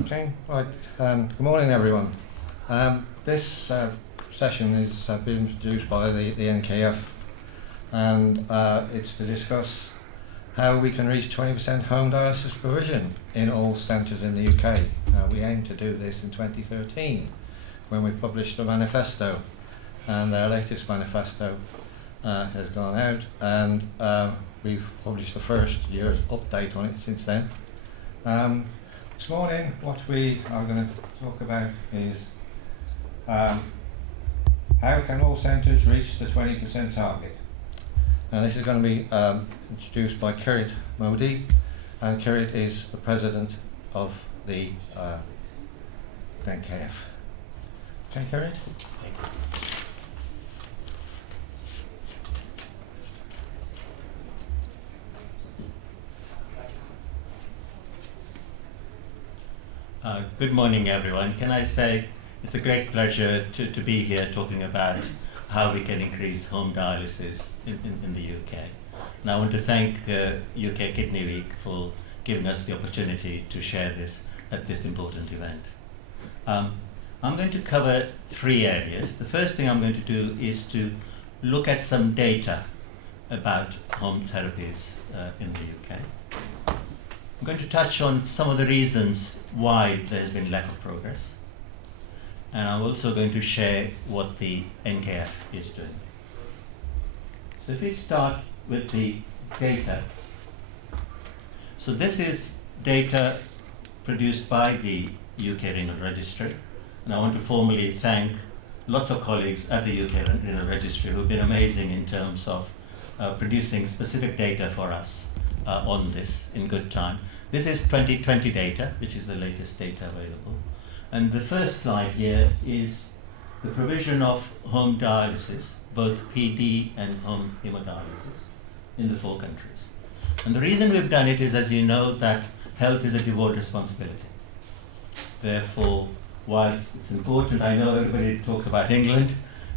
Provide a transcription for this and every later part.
Okay, right. Good morning, everyone. This session is being introduced by the NKF, and it's to discuss how we can reach 20% home dialysis provision in all centres in the UK. We aim to do this in 2013 when we published the manifesto, and our latest manifesto has gone out, and we've published the first year's update on it since then. This morning, what we are going to talk about is how can all centres reach the 20% target. Now, this is going to be introduced by Kirit, and Kirit is the president of the NKF. Okay, Kirit? Thank you. Good morning, everyone. Can I say it's a great pleasure to be here talking about how we can increase home dialysis in the UK. And I want to thank UKKA Kidney Week for giving us the opportunity to share this at this important event. I'm going to cover three areas. The first thing I'm going to do is to look at some data about home therapies in the UK. I'm going to touch on some of the reasons why there's been lack of progress, and I'm also going to share what the NKF is doing. So if we start with the data, so this is data produced by the UK Renal Registry, and I want to formally thank lots of colleagues at the UK Renal Registry who've been amazing in terms of producing specific data for us on this in good time. This is 2020 data, which is the latest data available. And the first slide here is the provision of home dialysis, both PD and home hemodialysis, in the 4 countries. And the reason we've done it is, as you know, that health is a devolved responsibility. Therefore, whilst it's important, I know everybody talks about England,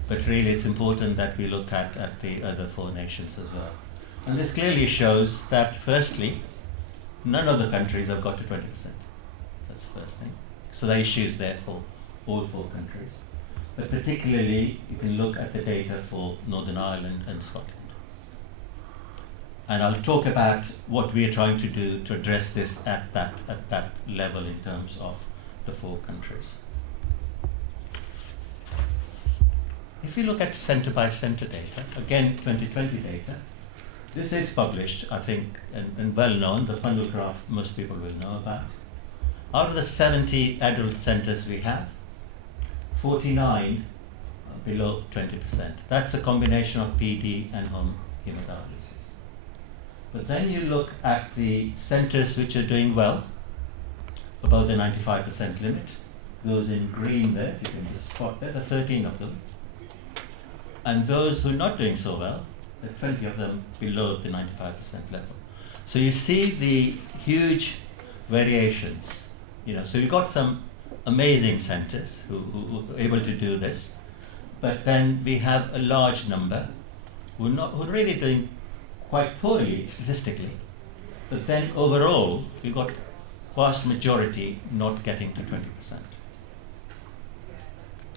but really it's important that we look at the other 4 nations as well. And this clearly shows that, firstly, none of the countries have got to 20%. That's the first thing. So the issue is there for all 4 countries. But particularly, you can look at the data for Northern Ireland and Scotland. And I'll talk about what we are trying to do to address this at that level in terms of the 4 countries. If you look at centre-by-centre data, again 2020 data, this is published, I think, and well known. The funnel graph most people will know about. Out of the 70 adult centres we have, 49 are below 20%. That's a combination of PD and home hemodialysis. But then you look at the centres which are doing well, above the 95% limit. Those in green there, if you can just spot there, there are 13 of them. And those who are not doing so well, there are 20 of them below the 95% level. So you see the huge variations. So you've got some amazing centres who are able to do this, but then we have a large number who are really doing quite poorly statistically. But then overall, you've got vast majority not getting to 20%.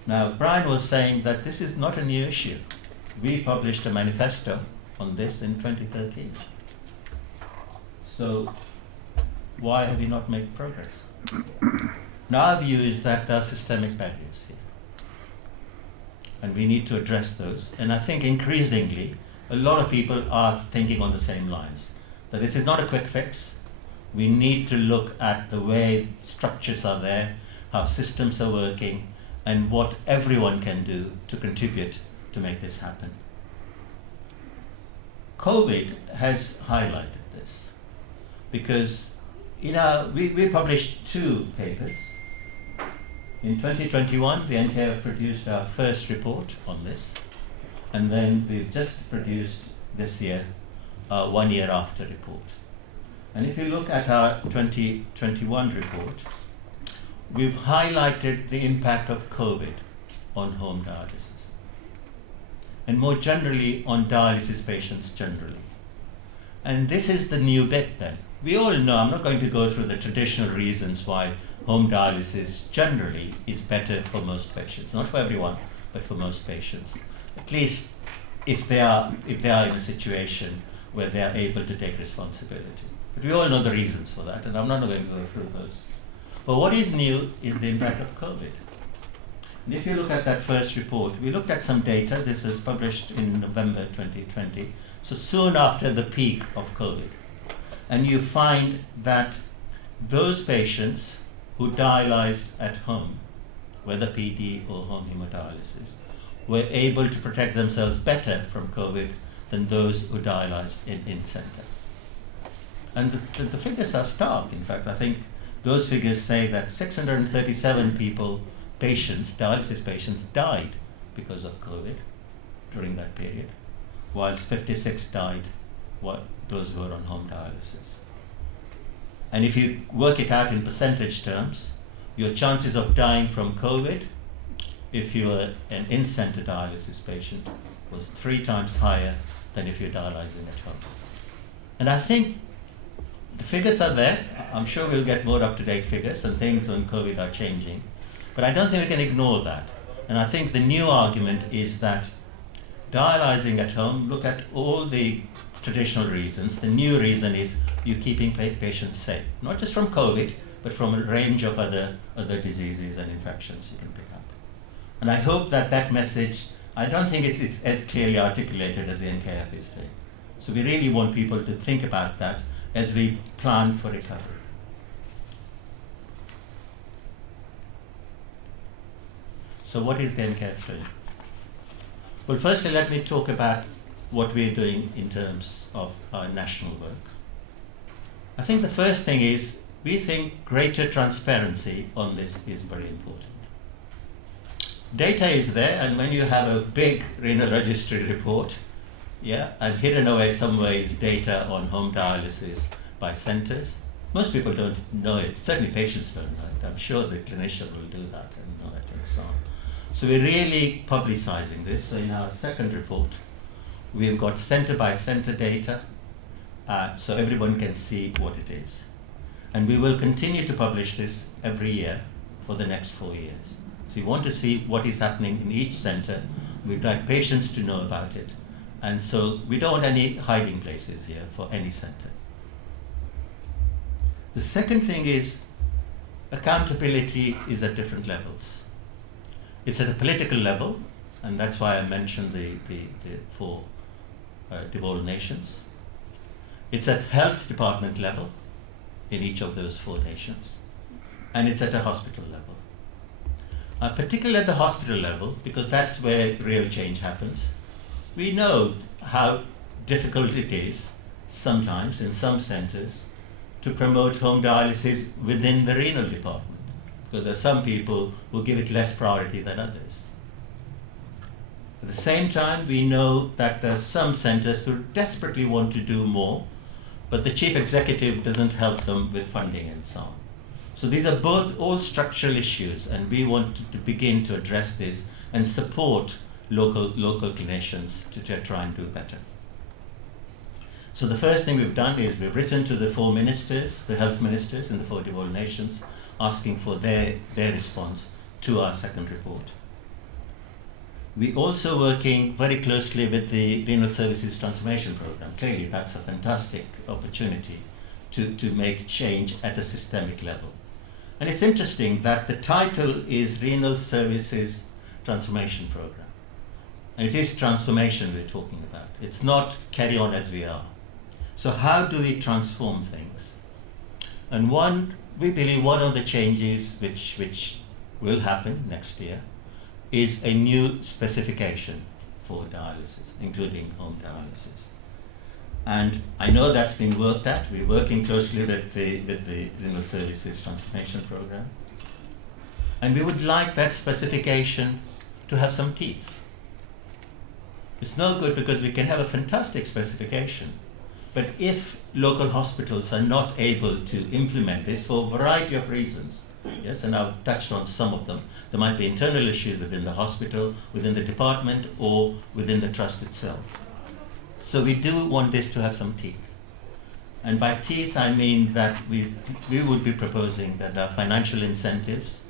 Now, Brian was saying that this is not a new issue. We published a manifesto on this in 2013. So why have we not made progress? Now, our view is that there are systemic barriers here. And we need to address those. And I think increasingly, a lot of people are thinking on the same lines. That this is not a quick fix. We need to look at the way structures are there, how systems are working, and what everyone can do to contribute to make this happen. COVID has highlighted this because we published 2 papers. In 2021, the NKF produced our first report on this, and then we've just produced this year 1 year after report. And if you look at our 2021 report, we've highlighted the impact of COVID on home dialysis, and more generally on dialysis patients generally. And this is the new bit then. We all know, I'm not going to go through the traditional reasons why home dialysis generally is better for most patients. Not for everyone, but for most patients. At least if they are in a situation where they are able to take responsibility. But we all know the reasons for that, and I'm not going to go through those. But what is new is the impact of COVID. And if you look at that first report, we looked at some data. This is published in November 2020, so soon after the peak of COVID. And you find that those patients who dialyzed at home, whether PD or home hemodialysis, were able to protect themselves better from COVID than those who dialyzed in center. And the figures are stark. In fact, I think those figures say that 637 dialysis patients died because of COVID during that period, whilst 56 died, those who were on home dialysis. And if you work it out in percentage terms, your chances of dying from COVID, if you were an in-center dialysis patient, was 3 times higher than if you're dialyzing at home. And I think the figures are there. I'm sure we'll get more up-to-date figures, and things on COVID are changing. But I don't think we can ignore that. And I think the new argument is that dialyzing at home, look at all the traditional reasons. The new reason is you're keeping patients safe, not just from COVID, but from a range of other diseases and infections you can pick up. And I hope that message, I don't think it's as clearly articulated as the NKF is doing. So we really want people to think about that as we plan for recovery. So what is the NKF doing? Well, firstly, let me talk about what we're doing in terms of our national work. I think the first thing is we think greater transparency on this is very important. Data is there, and when you have a big renal registry report, and hidden away somewhere is data on home dialysis by centers, most people don't know it. Certainly patients don't know it. I'm sure the clinician will do that and know it and so on. So we're really publicizing this. So in our second report, we've got center by center data, so everyone can see what it is. And we will continue to publish this every year for the next 4 years. So you want to see what is happening in each center. We'd like patients to know about it. And so we don't want any hiding places here for any center. The second thing is accountability is at different levels. It's at a political level, and that's why I mentioned the 4 devolved nations. It's at health department level in each of those 4 nations, and it's at a hospital level. Particularly at the hospital level, because that's where real change happens. We know how difficult it is sometimes in some centers to promote home dialysis within the renal department, because there are some people who give it less priority than others. At the same time, we know that there are some centers who desperately want to do more, but the chief executive doesn't help them with funding and so on. So these are both all structural issues, and we want to begin to address this and support local clinicians to try and do better. So the first thing we've done is we've written to the 4 ministers, the health ministers in the 4 devolved nations, asking for their response to our second report. We're also working very closely with the Renal Services Transformation Program. Clearly, that's a fantastic opportunity to make change at a systemic level. And it's interesting that the title is Renal Services Transformation Program. And it is transformation we're talking about. It's not carry on as we are. So how do we transform things? And we believe one of the changes which will happen next year is a new specification for dialysis, including home dialysis. And I know that's been worked at. We're working closely with the Renal Services Transformation Program. And we would like that specification to have some teeth. It's no good because we can have a fantastic specification, but if local hospitals are not able to implement this for a variety of reasons, yes, and I've touched on some of them, there might be internal issues within the hospital, within the department, or within the trust itself. So we do want this to have some teeth. And by teeth, I mean that we would be proposing that there are financial incentives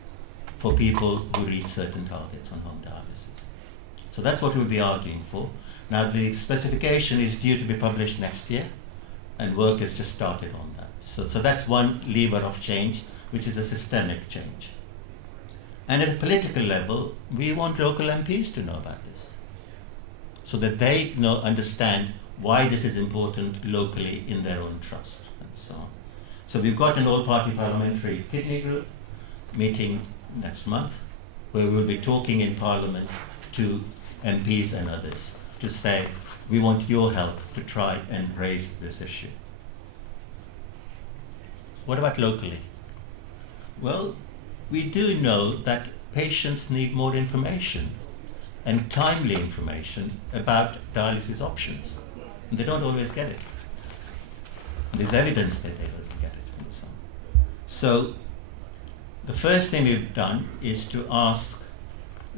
for people who reach certain targets on home dialysis. So that's what we'll be arguing for. Now, the specification is due to be published next year, and work has just started on that. So that's one lever of change, which is a systemic change. And at a political level, we want local MPs to know about this, so that they understand why this is important locally in their own trust, and so on. So we've got an all-party parliamentary kidney group meeting next month, where we will be talking in Parliament to MPs and others to say, we want your help to try and raise this issue. What about locally? Well, we do know that patients need more information and timely information about dialysis options. And they don't always get it. There's evidence that they don't get it, and so on. So the first thing we've done is to ask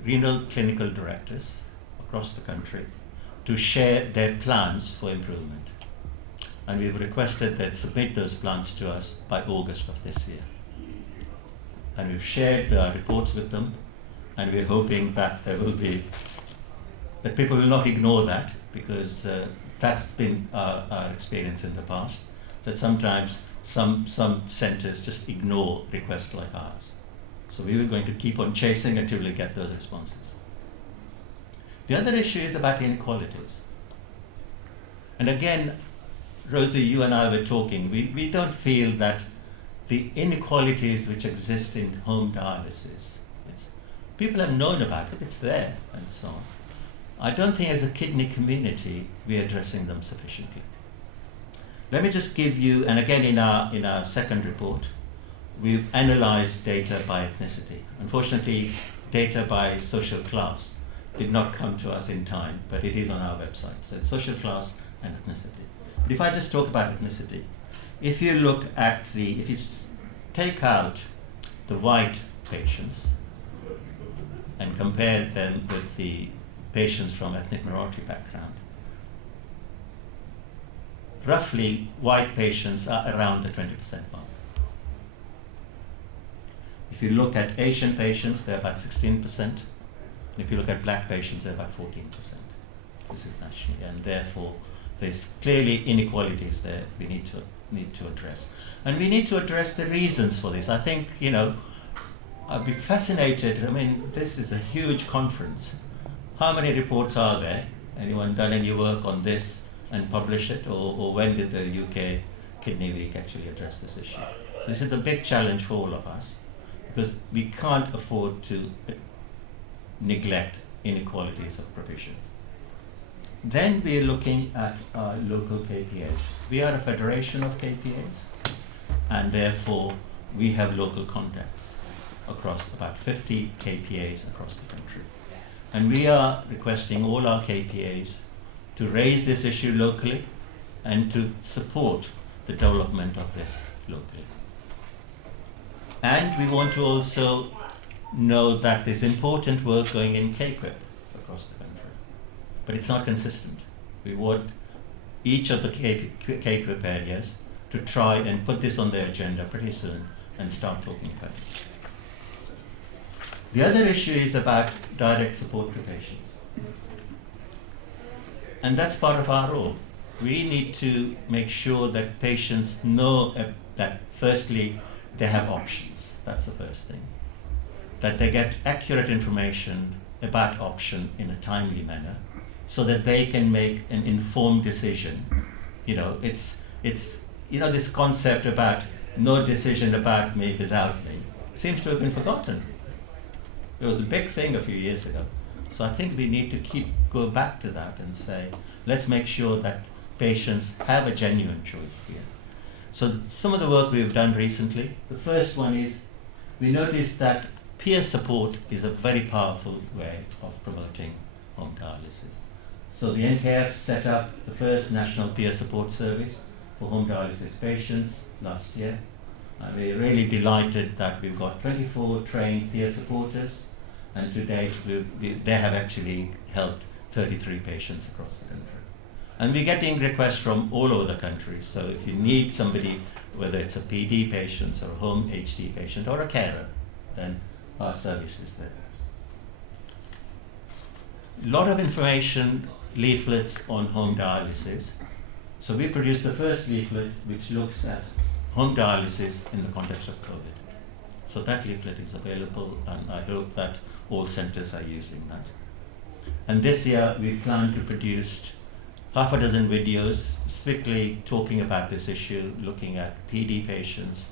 renal clinical directors across the country to share their plans for improvement. And we've requested that submit those plans to us by August of this year. And we've shared our reports with them, and we're hoping that that people will not ignore that, because that's been our experience in the past, that sometimes some centres just ignore requests like ours. So we were going to keep on chasing until we get those responses. The other issue is about inequalities. And again, Rosie, you and I were talking, we don't feel that the inequalities which exist in home dialysis, people have known about it, it's there, and so on. I don't think as a kidney community we're addressing them sufficiently. Let me just give you, and again in our second report, we've analyzed data by ethnicity. Unfortunately, data by social class did not come to us in time, but it is on our website. So it's social class and ethnicity. But if I just talk about ethnicity, if you look at if you take out the white patients and compare them with the patients from ethnic minority background, roughly white patients are around the 20% mark. If you look at Asian patients, they're about 16%. And if you look at black patients, they're about 14%. This is nationally, and therefore there's clearly inequalities there we need to address. And we need to address the reasons for this. I think, I'd be fascinated. I mean, this is a huge conference. How many reports are there? Anyone done any work on this and publish it? Or when did the UK Kidney Week actually address this issue? So this is a big challenge for all of us, because we can't afford to neglect inequalities of provision. Then we're looking at our local KPAs. We are a federation of KPAs, and therefore we have local contacts across about 50 KPAs across the country. And we are requesting all our KPAs to raise this issue locally and to support the development of this locally. And we want to also know that there's important work going in KQIP across the country, but it's not consistent. We want each of the KQIP areas to try and put this on their agenda pretty soon and start talking about it. The other issue is about direct support to patients. And that's part of our role. We need to make sure that patients know that firstly, they have options. That's the first thing. That they get accurate information about option in a timely manner so that they can make an informed decision. It's this concept about no decision about me without me seems to have been forgotten. It was a big thing a few years ago. So I think we need to go back to that and say, let's make sure that patients have a genuine choice here. So some of the work we've done recently, the first one is we noticed that peer support is a very powerful way of promoting home dialysis. So the NKF set up the first national peer support service for home dialysis patients last year. And we're really delighted that we've got 24 trained peer supporters, and to date they have actually helped 33 patients across the country. And we're getting requests from all over the country. So if you need somebody, whether it's a PD patient or a home HD patient or a carer, then our service is there. A lot of information, leaflets on home dialysis. So we produced the first leaflet which looks at home dialysis in the context of COVID. So that leaflet is available, and I hope that all centres are using that. And this year we plan to produce half a dozen videos strictly talking about this issue, looking at PD patients,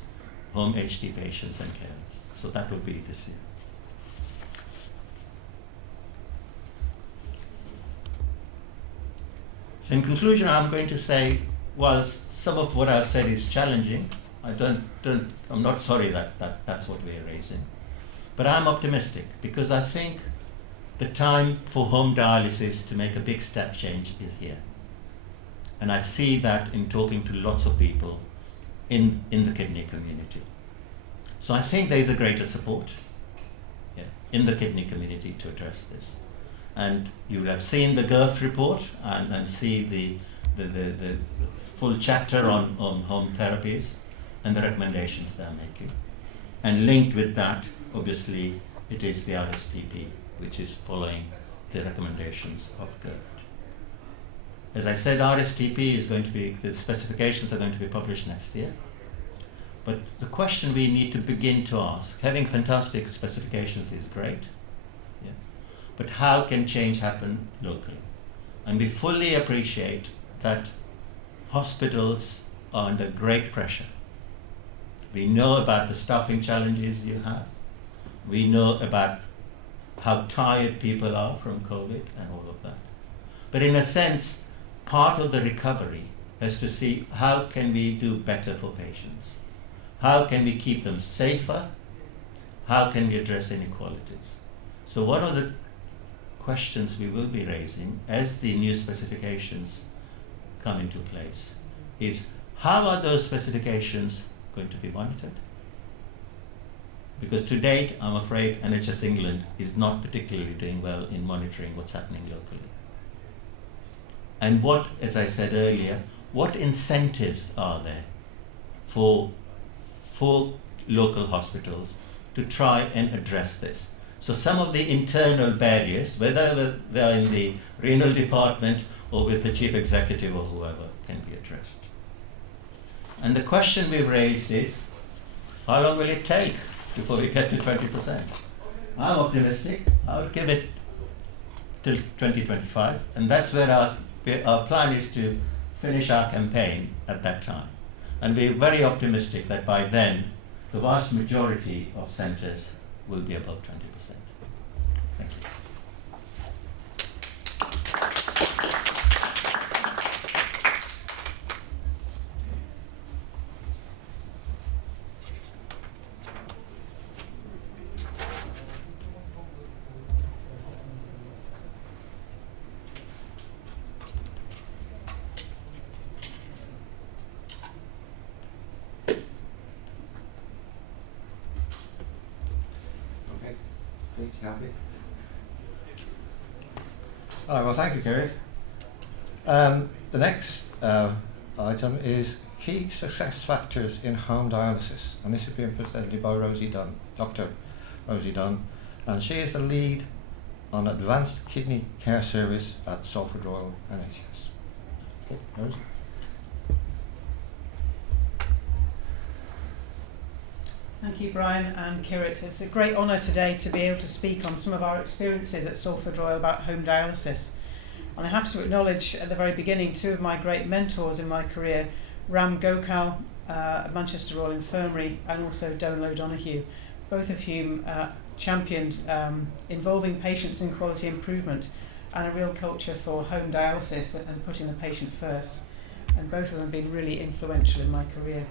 home HD patients and carers. So that will be this year. So in conclusion, I'm going to say, while some of what I've said is challenging, I'm not sorry that that's what we're raising. But I'm optimistic because I think the time for home dialysis to make a big step change is here. And I see that in talking to lots of people in the kidney community. So I think there is a greater support in the kidney community to address this. And you will have seen the GIRF report and see the full chapter on home therapies and the recommendations they're making. And linked with that, obviously, it is the RSTP, which is following the recommendations of GIRF. As I said, RSTP is going to be, the specifications are going to be published next year. But the question we need to begin to ask, having fantastic specifications is great, but how can change happen locally? And we fully appreciate that hospitals are under great pressure. We know about the staffing challenges you have. We know about how tired people are from COVID and all of that. But in a sense, part of the recovery is to see how can we do better for patients? How can we keep them safer? How can we address inequalities? So one of the questions we will be raising as the new specifications come into place is, how are those specifications going to be monitored? Because to date, I'm afraid NHS England is not particularly doing well in monitoring what's happening locally. And what, as I said earlier, what incentives are there for local hospitals to try and address this? So some of the internal barriers, whether they're in the renal department or with the chief executive or whoever, can be addressed. And the question we've raised is, how long will it take before we get to 20%? I'm optimistic. I would give it till 2025, and that's where our plan is to finish our campaign at that time. And we're very optimistic that by then, the vast majority of centres will be above 20%. Thank you. All right, well, thank you, Kirit. The next item is key success factors in home dialysis, and this is being presented by Rosie Donne, Dr. Rosie Donne, and she is the lead on advanced kidney care service at Salford Royal NHS. Okay, Rosie. Thank you, Brian and Kirit. It's a great honour today to be able to speak on some of our experiences at Salford Royal about home dialysis. And I have to acknowledge at the very beginning two of my great mentors in my career, Ram Gokal at Manchester Royal Infirmary, and also Donne O'Donoghue, both of whom championed involving patients in quality improvement and a real culture for home dialysis and putting the patient first. And both of them have been really influential in my career.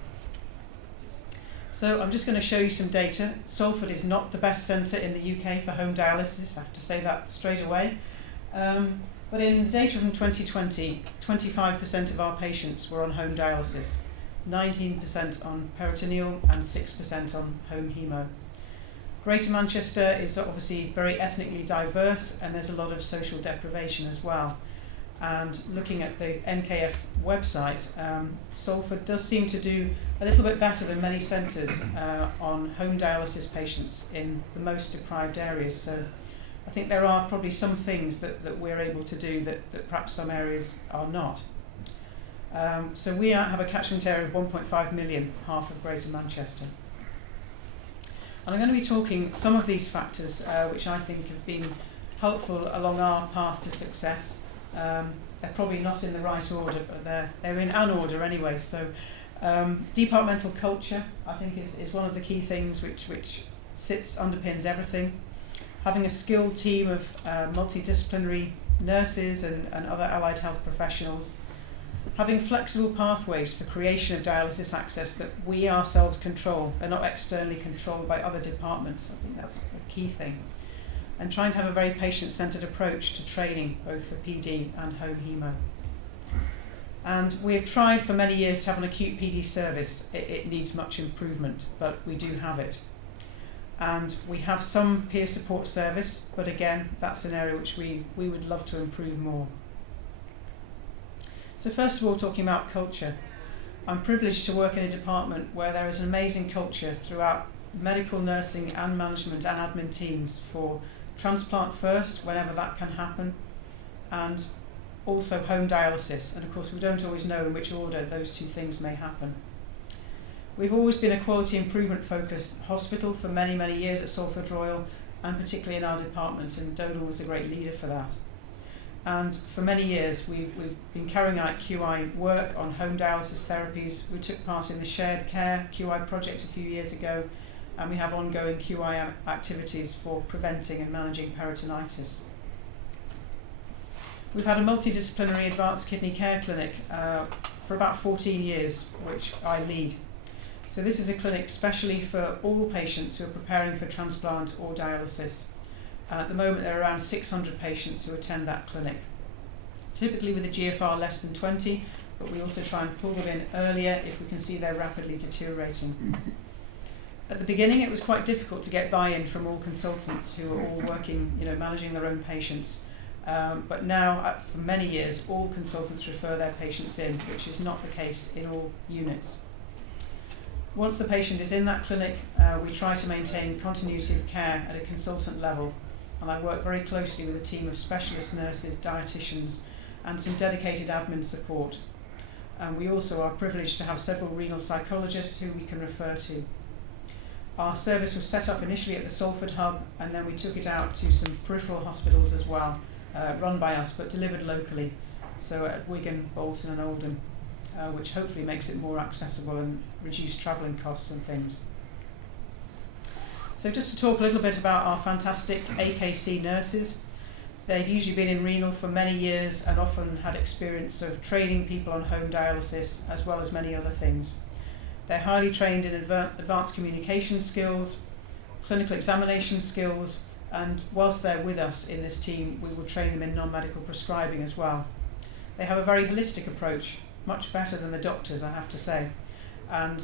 So I'm just going to show you some data. Salford is not the best centre in the UK for home dialysis, I have to say that straight away. But in the data from 2020, 25% of our patients were on home dialysis, 19% on peritoneal and 6% on home hemo. Greater Manchester is obviously very ethnically diverse, and there's a lot of social deprivation as well. And looking at the NKF website, Salford does seem to do a little bit better than many centres on home dialysis patients in the most deprived areas. So I think there are probably some things that we're able to do that perhaps some areas are not. So we have a catchment area of 1.5 million, half of Greater Manchester. And I'm going to be talking some of these factors which I think have been helpful along our path to success. They're probably not in the right order, but they're in an order anyway. So departmental culture, I think, is one of the key things which underpins everything. Having a skilled team of multidisciplinary nurses and other allied health professionals. Having flexible pathways for creation of dialysis access that we ourselves control. They're not externally controlled by other departments. I think that's a key thing. And trying to have a very patient-centred approach to training, both for PD and home hemo. And we have tried for many years to have an acute PD service. It needs much improvement, but we do have it. And we have some peer support service, but again, that's an area which we would love to improve more. So first of all, talking about culture. I'm privileged to work in a department where there is an amazing culture throughout medical, nursing and management and admin teams for transplant first, whenever that can happen, and also home dialysis. And of course, we don't always know in which order those two things may happen. We've always been a quality improvement focused hospital for many, many years at Salford Royal, and particularly in our department, and Donne was a great leader for that. And for many years, we've been carrying out QI work on home dialysis therapies. We took part in the shared care QI project a few years ago, and we have ongoing QI activities for preventing and managing peritonitis. We've had a multidisciplinary advanced kidney care clinic for about 14 years, which I lead. So this is a clinic specially for all patients who are preparing for transplant or dialysis. At the moment, there are around 600 patients who attend that clinic, typically with a GFR less than 20, but we also try and pull them in earlier if we can see they're rapidly deteriorating. At the beginning, it was quite difficult to get buy-in from all consultants who are all working, managing their own patients. But now, for many years, all consultants refer their patients in, which is not the case in all units. Once the patient is in that clinic, we try to maintain continuity of care at a consultant level, and I work very closely with a team of specialist nurses, dietitians, and some dedicated admin support. And we also are privileged to have several renal psychologists who we can refer to. Our service was set up initially at the Salford hub, and then we took it out to some peripheral hospitals as well, run by us but delivered locally, so at Wigan, Bolton and Oldham, which hopefully makes it more accessible and reduce travelling costs and things. So just to talk a little bit about our fantastic AKC nurses. They've usually been in renal for many years and often had experience of training people on home dialysis as well as many other things. They're highly trained in advanced communication skills, clinical examination skills, and whilst they're with us in this team, we will train them in non-medical prescribing as well. They have a very holistic approach, much better than the doctors, I have to say. And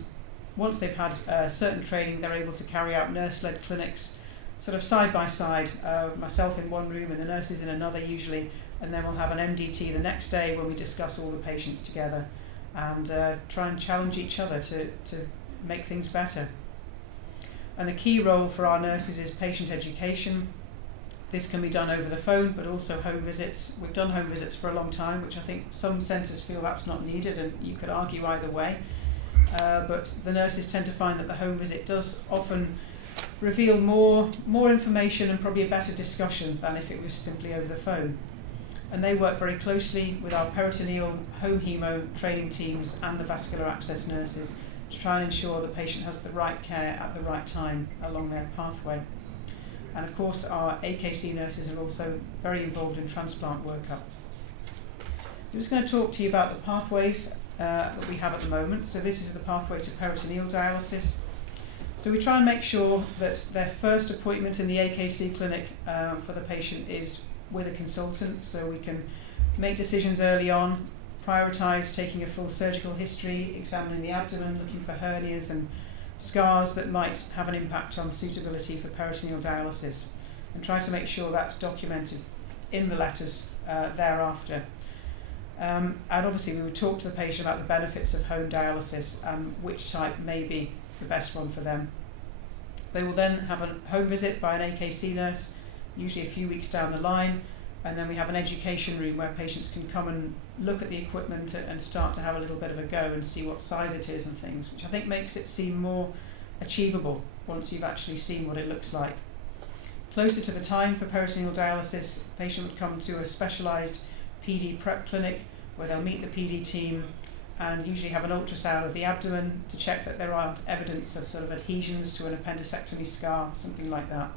once they've had certain training, they're able to carry out nurse-led clinics sort of side by side, myself in one room and the nurses in another usually, and then we'll have an MDT the next day when we discuss all the patients together and try and challenge each other to make things better. And a key role for our nurses is patient education. This can be done over the phone, but also home visits. We've done home visits for a long time, which I think some centres feel that's not needed, and you could argue either way. But the nurses tend to find that the home visit does often reveal more information and probably a better discussion than if it was simply over the phone. And they work very closely with our peritoneal, home hemo training teams and the vascular access nurses to try and ensure the patient has the right care at the right time along their pathway. And of course, our AKC nurses are also very involved in transplant workup. I'm just going to talk to you about the pathways that we have at the moment. So this is the pathway to peritoneal dialysis. So we try and make sure that their first appointment in the AKC clinic for the patient is with a consultant, so we can make decisions early on, prioritise taking a full surgical history, examining the abdomen, looking for hernias and scars that might have an impact on suitability for peritoneal dialysis, and try to make sure that's documented in the letters thereafter. And obviously we would talk to the patient about the benefits of home dialysis and which type may be the best one for them. They will then have a home visit by an AKC nurse, usually a few weeks down the line, and then we have an education room where patients can come and look at the equipment and start to have a little bit of a go and see what size it is and things, which I think makes it seem more achievable once you've actually seen what it looks like. Closer to the time for peritoneal dialysis, the patient would come to a specialised PD prep clinic where they'll meet the PD team and usually have an ultrasound of the abdomen to check that there aren't evidence of sort of adhesions to an appendicectomy scar, something like that.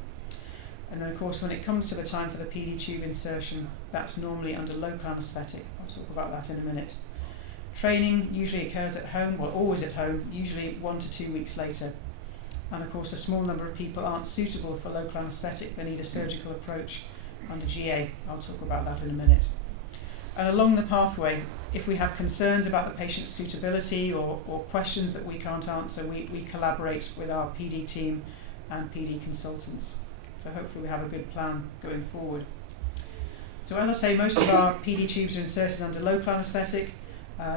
And then of course when it comes to the time for the PD tube insertion, that's normally under local anaesthetic. I'll talk about that in a minute. Training usually occurs at home, well always at home, usually 1 to 2 weeks later. And of course a small number of people aren't suitable for local anaesthetic, they need a surgical approach under GA. I'll talk about that in a minute. And along the pathway, if we have concerns about the patient's suitability or questions that we can't answer, we collaborate with our PD team and PD consultants. So hopefully we have a good plan going forward. So as I say, most of our PD tubes are inserted under local anaesthetic.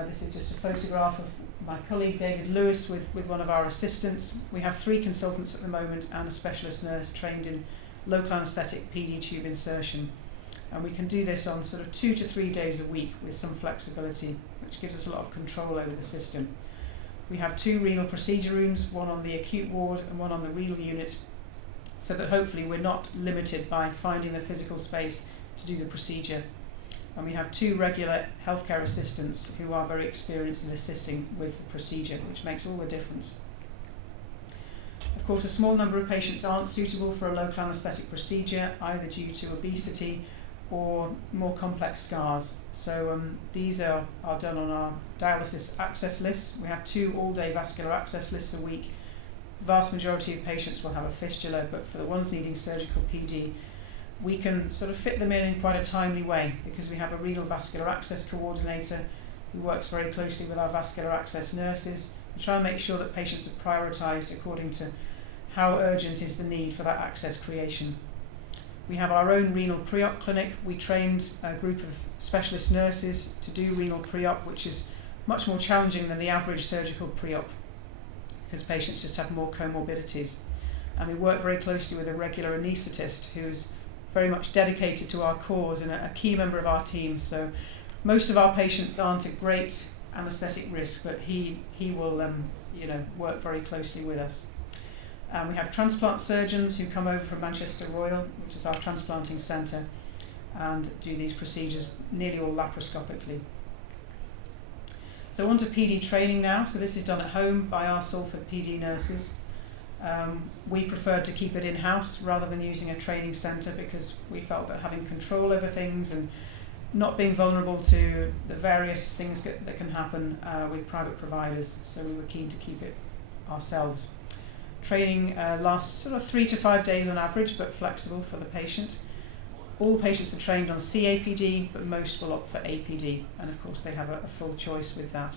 This is just a photograph of my colleague David Lewis with one of our assistants. We have 3 consultants at the moment and a specialist nurse trained in local anaesthetic PD tube insertion. And we can do this on sort of 2 to 3 days a week with some flexibility, which gives us a lot of control over the system. We have 2 renal procedure rooms, one on the acute ward and one on the renal unit, so that hopefully we're not limited by finding the physical space to do the procedure. And we have 2 regular healthcare assistants who are very experienced in assisting with the procedure, which makes all the difference. Of course, a small number of patients aren't suitable for a local anaesthetic procedure, either due to obesity or more complex scars. So these are done on our dialysis access lists. We have 2 all-day vascular access lists a week. The vast majority of patients will have a fistula, but for the ones needing surgical PD, we can sort of fit them in quite a timely way because we have a renal vascular access coordinator who works very closely with our vascular access nurses and try and make sure that patients are prioritised according to how urgent is the need for that access creation. We have our own renal pre-op clinic. We trained a group of specialist nurses to do renal pre-op, which is much more challenging than the average surgical pre-op because patients just have more comorbidities. And we work very closely with a regular anaesthetist who's very much dedicated to our cause and a key member of our team. So most of our patients aren't at great anaesthetic risk, but he will work very closely with us. We have transplant surgeons who come over from Manchester Royal, which is our transplanting centre, and do these procedures nearly all laparoscopically. So on to PD training now. So this is done at home by our Salford PD nurses. We preferred to keep it in-house rather than using a training centre because we felt that having control over things and not being vulnerable to the various things that can happen with private providers, so we were keen to keep it ourselves. Training lasts sort of 3 to 5 days on average, but flexible for the patient. All patients are trained on CAPD, but most will opt for APD, and of course they have a full choice with that.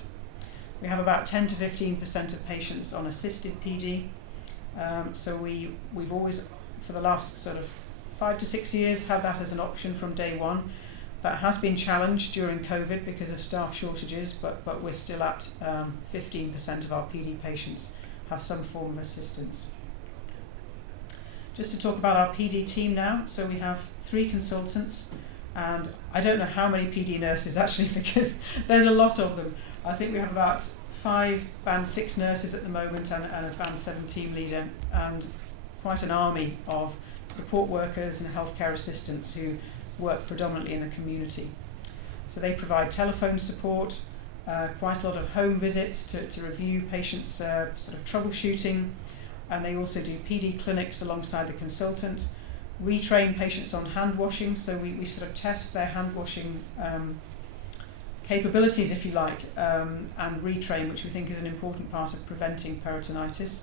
We have about 10 to 15% of patients on assisted PD, so we've always, for the last sort of 5 to 6 years, had that as an option from day one. That has been challenged during COVID because of staff shortages, but we're still at 15% of our PD patients have some form of assistance. Just to talk about our PD team now, so we have 3 consultants, and I don't know how many PD nurses actually because there's a lot of them. I think we have about 5 band 6 nurses at the moment and a band 7 team leader, and quite an army of support workers and healthcare assistants who work predominantly in the community. So they provide telephone support, quite a lot of home visits to review patients' sort of troubleshooting, and they also do PD clinics alongside the consultant. We train patients on hand washing, so we sort of test their hand washing capabilities, if you like, and retrain, which we think is an important part of preventing peritonitis.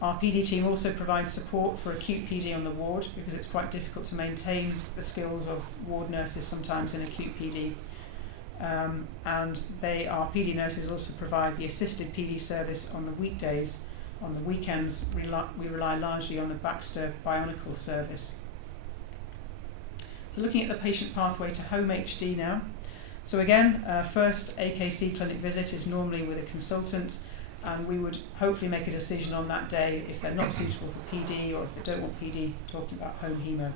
Our PD team also provides support for acute PD on the ward because it's quite difficult to maintain the skills of ward nurses sometimes in acute PD. And our PD nurses also provide the assisted PD service on the weekdays. On the weekends, we rely largely on the Baxter Bionicle service. So looking at the patient pathway to home HD now. So again, first AKC clinic visit is normally with a consultant, and we would hopefully make a decision on that day if they're not suitable for PD, or if they don't want PD, talking about home hemo.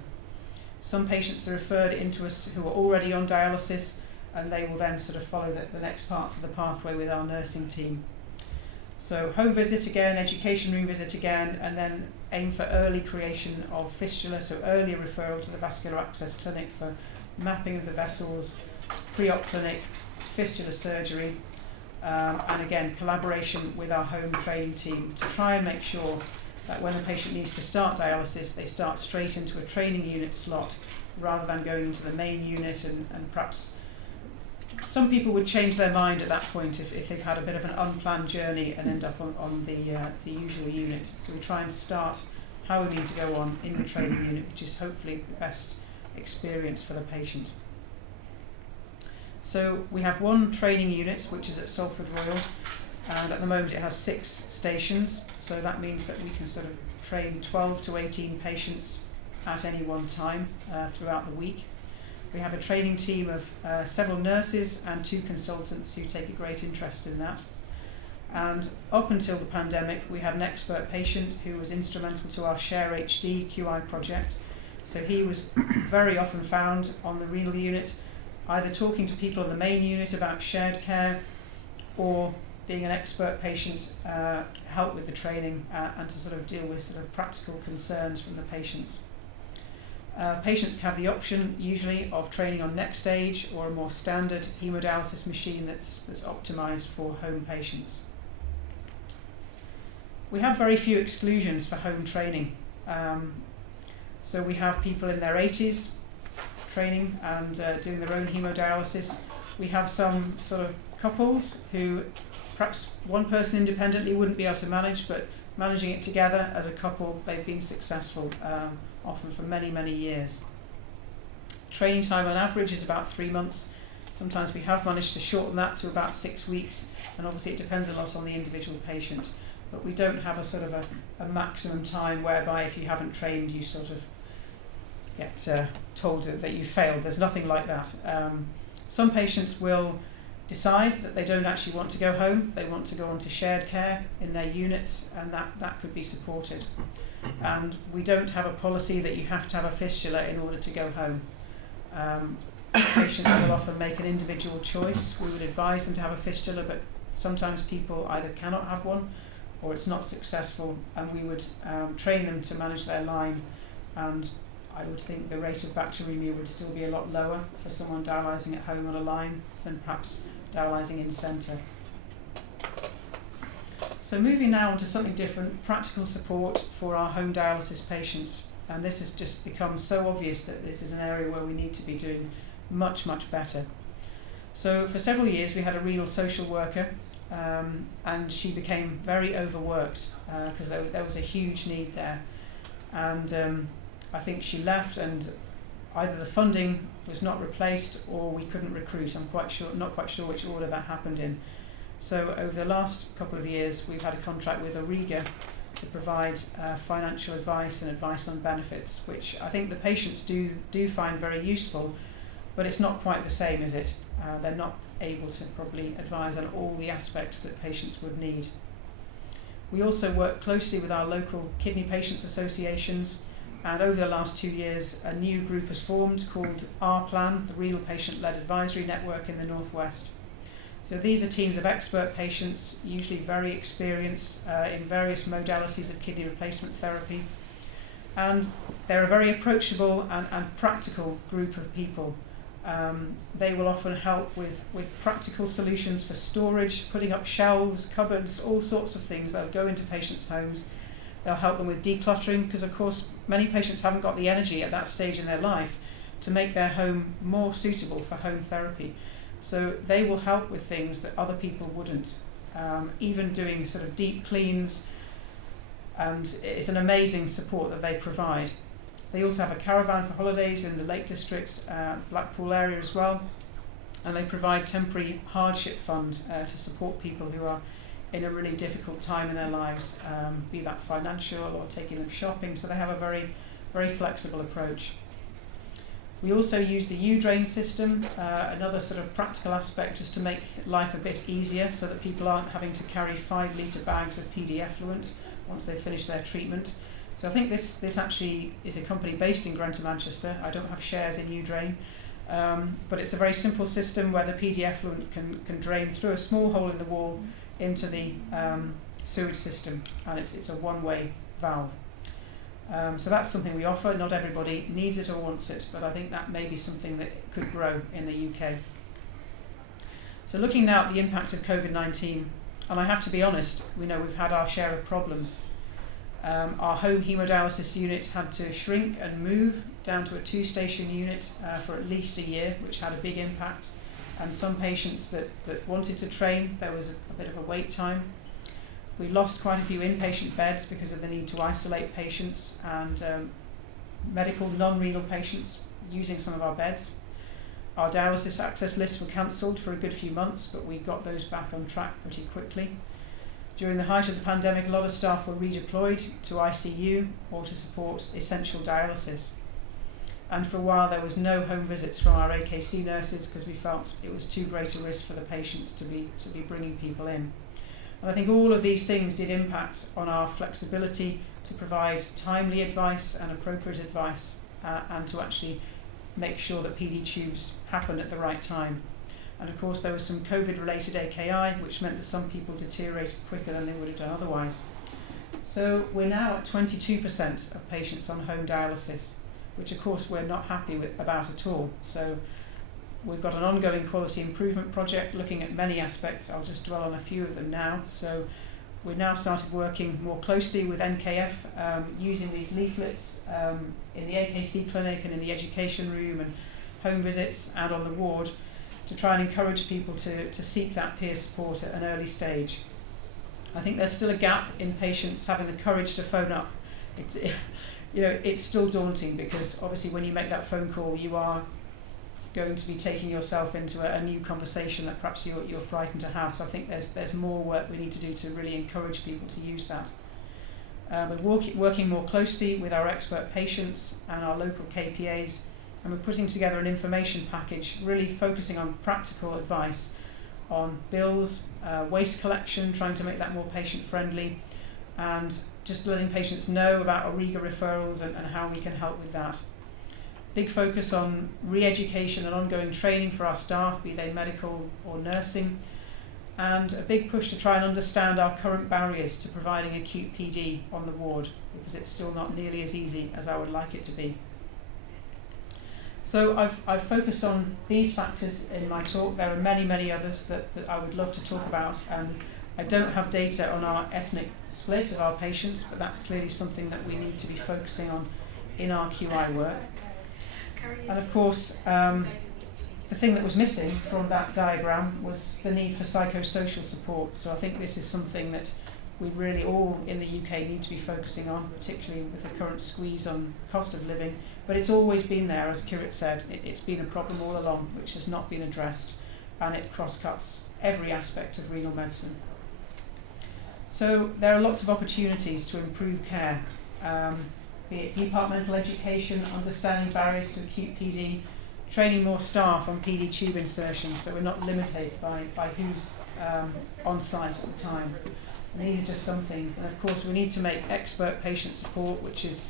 Some patients are referred into us who are already on dialysis, and they will then sort of follow the next parts of the pathway with our nursing team. So home visit again, education room visit again, and then aim for early creation of fistula, so earlier referral to the vascular access clinic for mapping of the vessels, pre-op clinic, fistula surgery, and again collaboration with our home training team to try and make sure that when the patient needs to start dialysis, they start straight into a training unit slot rather than going into the main unit, and perhaps some people would change their mind at that point if they've had a bit of an unplanned journey and end up on the usual unit. So we try and start how we mean to go on in the training unit, which is hopefully the best experience for the patient. So we have one training unit which is at Salford Royal, and at the moment it has 6 stations, so that means that we can sort of train 12 to 18 patients at any one time throughout the week. We have a training team of several nurses and 2 consultants who take a great interest in that. And up until the pandemic, we had an expert patient who was instrumental to our Share HD QI project. So he was very often found on the renal unit, either talking to people in the main unit about shared care, or being an expert patient, help with the training and to sort of deal with sort of practical concerns from the patients. Patients have the option usually of training on next stage or a more standard hemodialysis machine that's optimised for home patients. We have very few exclusions for home training. So we have people in their 80s training and doing their own hemodialysis. We have some sort of couples who perhaps one person independently wouldn't be able to manage, but managing it together as a couple, they've been successful, often for many, many years. Training time on average is about 3 months. Sometimes we have managed to shorten that to about 6 weeks, and obviously it depends a lot on the individual patient. But we don't have a sort of a maximum time whereby if you haven't trained you sort of get told that you failed. There's nothing like that. Some patients will decide that they don't actually want to go home, they want to go on to shared care in their units, and that could be supported. And we don't have a policy that you have to have a fistula in order to go home. Patients will often make an individual choice. We would advise them to have a fistula, but sometimes people either cannot have one or it's not successful, and we would train them to manage their line, and I would think the rate of bacteremia would still be a lot lower for someone dialysing at home on a line than perhaps dialysing in centre. So moving now on to something different, practical support for our home dialysis patients. And this has just become so obvious that this is an area where we need to be doing much, much better. So for several years we had a renal social worker, and she became very overworked because there was a huge need there. And I think she left, and either the funding was not replaced or we couldn't recruit. I'm not quite sure which order that happened in. So over the last couple of years we've had a contract with Origa to provide financial advice and advice on benefits, which I think the patients do find very useful, but it's not quite the same, is it? They're not able to probably advise on all the aspects that patients would need. We also work closely with our local kidney patients associations, and over the last 2 years a new group has formed called Our Plan, the Renal Patient-Led Advisory Network in the Northwest. So these are teams of expert patients, usually very experienced in various modalities of kidney replacement therapy, and they're a very approachable and practical group of people. They will often help with practical solutions for storage, putting up shelves, cupboards, all sorts of things that will go into patients' homes. They'll help them with decluttering, because of course many patients haven't got the energy at that stage in their life to make their home more suitable for home therapy. So they will help with things that other people wouldn't, even doing sort of deep cleans, and it's an amazing support that they provide. They also have a caravan for holidays in the Lake District, Blackpool area as well, and they provide temporary hardship fund to support people who are in a really difficult time in their lives, be that financial or taking them shopping, so they have a very, very flexible approach. We also use the U-drain system, another sort of practical aspect just to make life a bit easier so that people aren't having to carry 5-litre bags of PD effluent once they finish their treatment. So I think this actually is a company based in Greater Manchester. I don't have shares in U-drain, but it's a very simple system where the PD effluent can drain through a small hole in the wall into the sewage system, and it's a one-way valve. So that's something we offer. Not everybody needs it or wants it, but I think that may be something that could grow in the UK. So looking now at the impact of COVID-19, and I have to be honest, we know we've had our share of problems. Our home haemodialysis unit had to shrink and move down to a 2-station unit for at least a year, which had a big impact. And some patients that wanted to train, there was a bit of a wait time. We lost quite a few inpatient beds because of the need to isolate patients and medical non-renal patients using some of our beds. Our dialysis access lists were cancelled for a good few months, but we got those back on track pretty quickly. During the height of the pandemic, a lot of staff were redeployed to ICU or to support essential dialysis. And for a while there was no home visits from our AKC nurses because we felt it was too great a risk for the patients to be bringing people in. And I think all of these things did impact on our flexibility to provide timely advice and appropriate advice and to actually make sure that PD tubes happened at the right time. And of course there was some COVID-related AKI, which meant that some people deteriorated quicker than they would have done otherwise. So we're now at 22% of patients on home dialysis, which of course we're not happy about at all. So we've got an ongoing quality improvement project looking at many aspects. I'll just dwell on a few of them now. So we've now started working more closely with NKF, using these leaflets in the AKC clinic and in the education room and home visits and on the ward to try and encourage people to seek that peer support at an early stage. I think there's still a gap in patients having the courage to phone up. It's still daunting because obviously when you make that phone call you are going to be taking yourself into a new conversation that perhaps you're frightened to have. So I think there's more work we need to do to really encourage people to use that. We're working more closely with our expert patients and our local KPAs, and we're putting together an information package really focusing on practical advice on bills, waste collection, trying to make that more patient friendly, and just letting patients know about Auriga referrals and how we can help with that. Big focus on re-education and ongoing training for our staff, be they medical or nursing, and a big push to try and understand our current barriers to providing acute PD on the ward, because it's still not nearly as easy as I would like it to be. So I've focused on these factors in my talk. There are many, many others that I would love to talk about, and I don't have data on our ethnic split of our patients, but that's clearly something that we need to be focusing on in our QI work. And of course, the thing that was missing from that diagram was the need for psychosocial support. So I think this is something that we really all in the UK need to be focusing on, particularly with the current squeeze on cost of living. But it's always been there, as Kirit said. It's been a problem all along, which has not been addressed, and it cross-cuts every aspect of renal medicine. So there are lots of opportunities to improve care, be it departmental education, understanding barriers to acute PD, training more staff on PD tube insertion so we're not limited by who's on site at the time. And these are just some things. And of course we need to make expert patient support, which is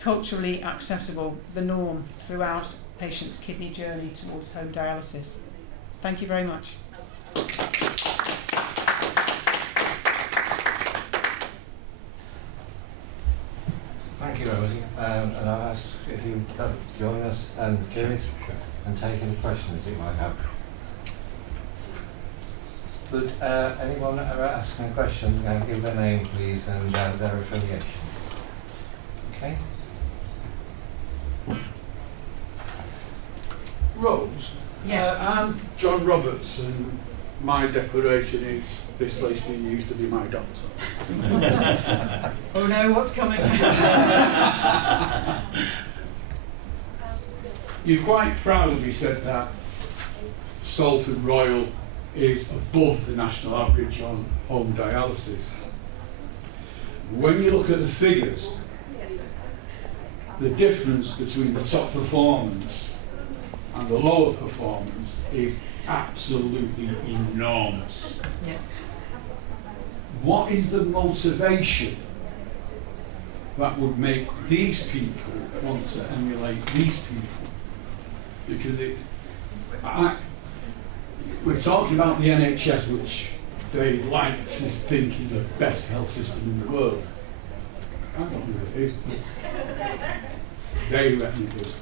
culturally accessible, the norm throughout patients' kidney journey towards home dialysis. Thank you very much. Thank you, Rosie. And I'll ask if you could join us and Kirit and take any questions you might have. Would anyone asking a question give their name, please, and their affiliation? Okay. Rose? Yes. I'm John Roberts, and my declaration is this list you used to be my doctor. Oh no, what's coming? You quite proudly said that Salford Royal is above the national average on home dialysis. When you look at the figures, the difference between the top performance and the lower performance is absolutely enormous. Yeah. What is the motivation that would make these people want to emulate these people? Because we're talking about the NHS, which they like to think is the best health system in the world. I don't know if it is. They reckon it is.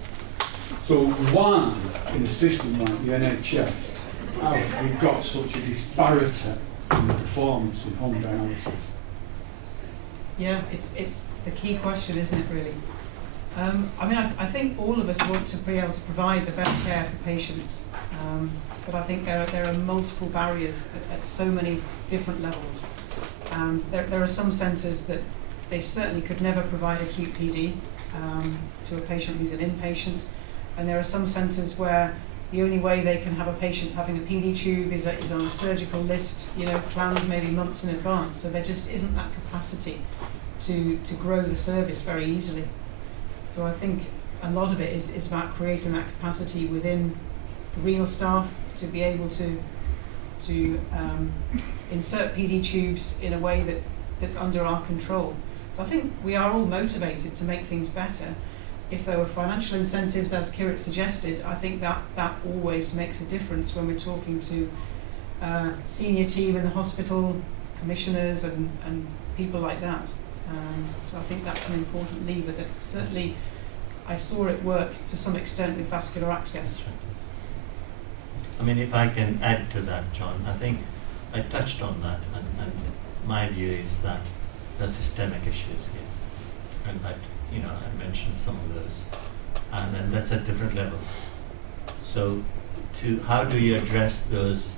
So why, in a system like the NHS, have we got such a disparity in the performance in home dialysis? Yeah, it's the key question, isn't it, really? I mean, I think all of us want to be able to provide the best care for patients, but I think there are multiple barriers at so many different levels. And there are some centres that they certainly could never provide acute PD to a patient who's an inpatient, and there are some centres where the only way they can have a patient having a PD tube is on a surgical list, planned maybe months in advance. So there just isn't that capacity to grow the service very easily. So I think a lot of it is about creating that capacity within the renal staff to be able to insert PD tubes in a way that's under our control. So I think we are all motivated to make things better. If there were financial incentives, as Kirit suggested, I think that always makes a difference when we're talking to senior team in the hospital, commissioners and people like that. So I think that's an important lever that certainly I saw it work to some extent with vascular access. I mean, if I can add to that, John, I think I touched on that, and my view is that there are systemic issues here, and that I mentioned some of those, and that's at different levels. So, how do you address those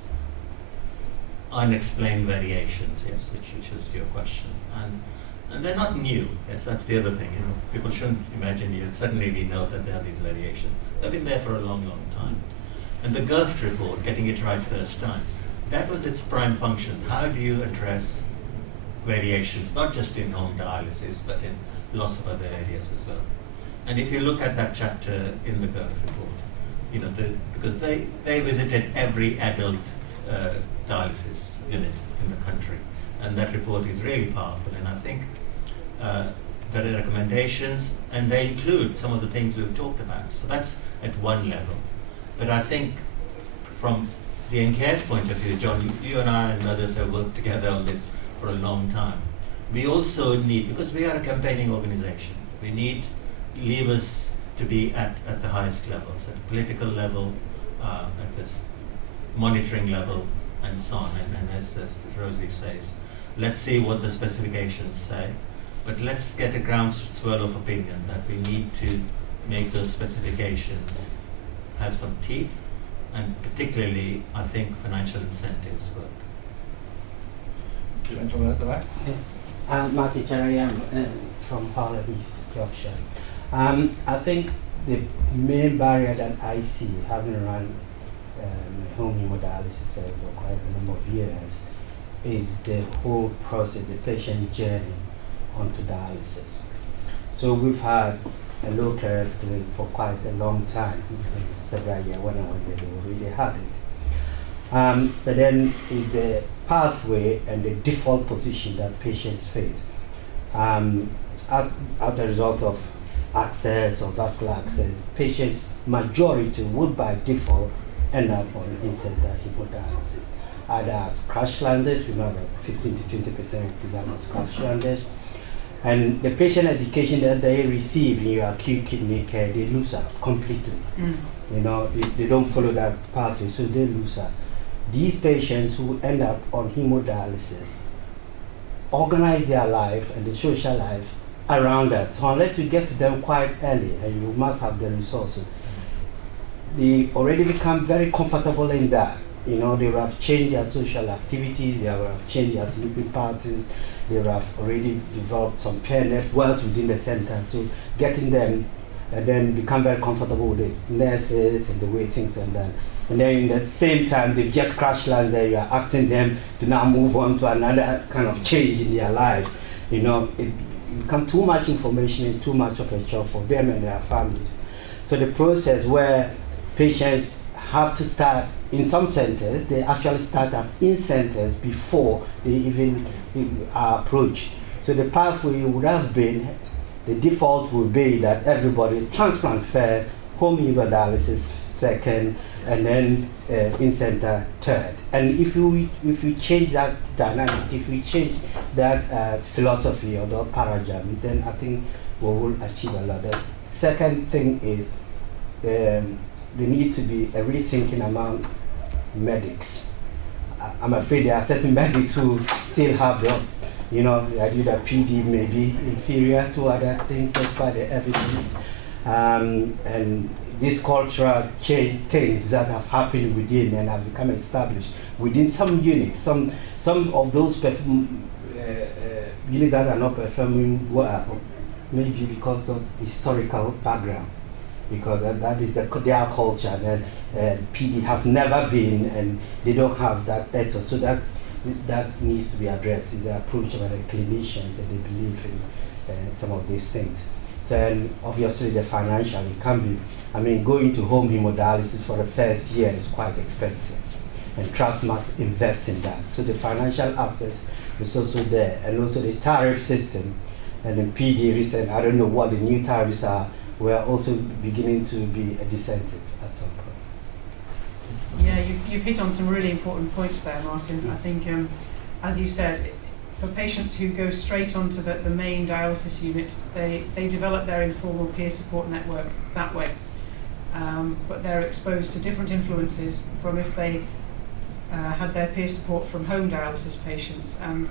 unexplained variations? Yes, which was your question, and they're not new. Yes, that's the other thing. People shouldn't imagine suddenly we know that there are these variations. They've been there for a long, long time. And the GIRFT report, getting it right first time, that was its prime function. How do you address variations, not just in home dialysis, but in lots of other areas as well? And if you look at that chapter in the GIRFT report, because they visited every adult dialysis unit in the country, and that report is really powerful. And I think there are recommendations, and they include some of the things we've talked about. So that's at one level. But I think from the NKF point of view, John, you and I and others have worked together on this for a long time. We also need, because we are a campaigning organization, we need levers to be at the highest levels, at the political level, at this monitoring level, and so on. And as Rosie says, let's see what the specifications say, but let's get a groundswell of opinion that we need to make those specifications have some teeth, and particularly, I think, financial incentives work. Gentleman at the back. Martin Cherry, I'm from Harlow East, Yorkshire. I think the main barrier that I see, having run home hemodialysis service for quite a number of years, is the whole process, the patient journey onto dialysis. So we've had a low clearance clinic for quite a long time, several years when I went there, they already had it. But then is the pathway and the default position that patients face. As a result of access or vascular access, patients majority would by default end up on in-center hemodialysis. Either as crash landers, we know that 15 to 20% of them as crash landers. And the patient education that they receive in your acute kidney care, they lose out completely. They don't follow that pathway, so they lose out. These patients who end up on hemodialysis organize their life and the social life around that. So unless you get to them quite early, and you must have the resources, they already become very comfortable in that. They will have changed their social activities, they will have changed their sleeping patterns, they will have already developed some peer networks within the center. So getting them and then become very comfortable with the nurses and the way things are done. And then at the same time, they've just crash landed, you are asking them to now move on to another kind of change in their lives. become too much information and too much of a job for them and their families. So the process where patients have to start in some centers, they actually start at in centers before they even are approached. So the pathway would have been, the default would be that everybody transplant first, home hemodialysis second, and then in-center third. And if you change that dynamic, if we change that philosophy or the paradigm, then I think we will achieve a lot. The second thing is there needs to be a rethinking among medics. I'm afraid there are certain medics who still have the idea that PD may be inferior to other things just by the evidence. And these cultural change things that have happened within and have become established within some units, some of those units that are not performing well, maybe because of historical background, because that is their culture, and PD has never been, and they don't have that ethos, so that needs to be addressed in the approach by the clinicians, and they believe in some of these things. Then obviously the financial, it can be, going to home hemodialysis for the first year is quite expensive, and trust must invest in that. So the financial aspect is also there, and also the tariff system, and the PD recent, I don't know what the new tariffs are, we are also beginning to be a disincentive at some point. Yeah, you've hit on some really important points there, Martin. I think, as you said, for patients who go straight onto the main dialysis unit, they develop their informal peer support network that way. But they're exposed to different influences from if they had their peer support from home dialysis patients. And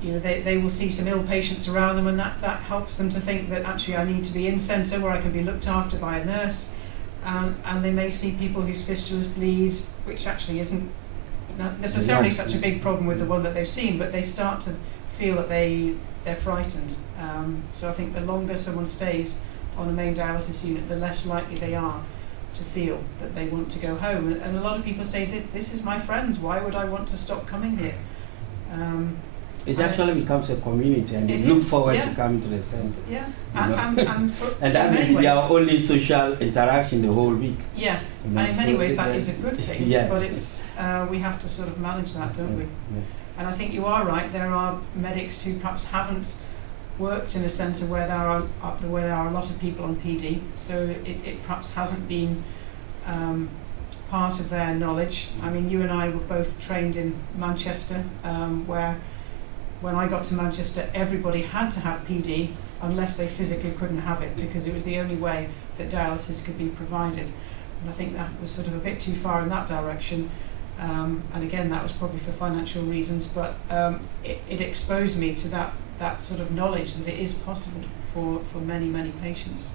they will see some ill patients around them, and that helps them to think that actually I need to be in centre where I can be looked after by a nurse. And they may see people whose fistulas bleed, which actually isn't not necessarily such a big problem with the one that they've seen, but they start to feel that they're frightened. So I think the longer someone stays on a main dialysis unit, the less likely they are to feel that they want to go home. And a lot of people say, this is my friends, why would I want to stop coming here? It actually becomes a community, and they look forward to coming to the centre. Yeah, and that may be their only social interaction the whole week. Yeah, and in many ways that is a good thing, but it's we have to sort of manage that, don't we? Yeah. And I think you are right, there are medics who perhaps haven't worked in a centre where there are a lot of people on PD, so it perhaps hasn't been part of their knowledge. You and I were both trained in Manchester, where when I got to Manchester, everybody had to have PD unless they physically couldn't have it, because it was the only way that dialysis could be provided. And I think that was sort of a bit too far in that direction. And again, that was probably for financial reasons, but it exposed me to that sort of knowledge that it is possible for many, many patients.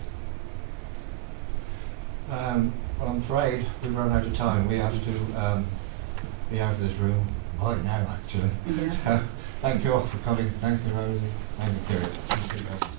Well, I'm afraid we've run out of time. We have to be out of this room right now, actually. Yeah. So, thank you all for coming. Thank you, Rosie. Thank you, Kirit. Thank you, guys.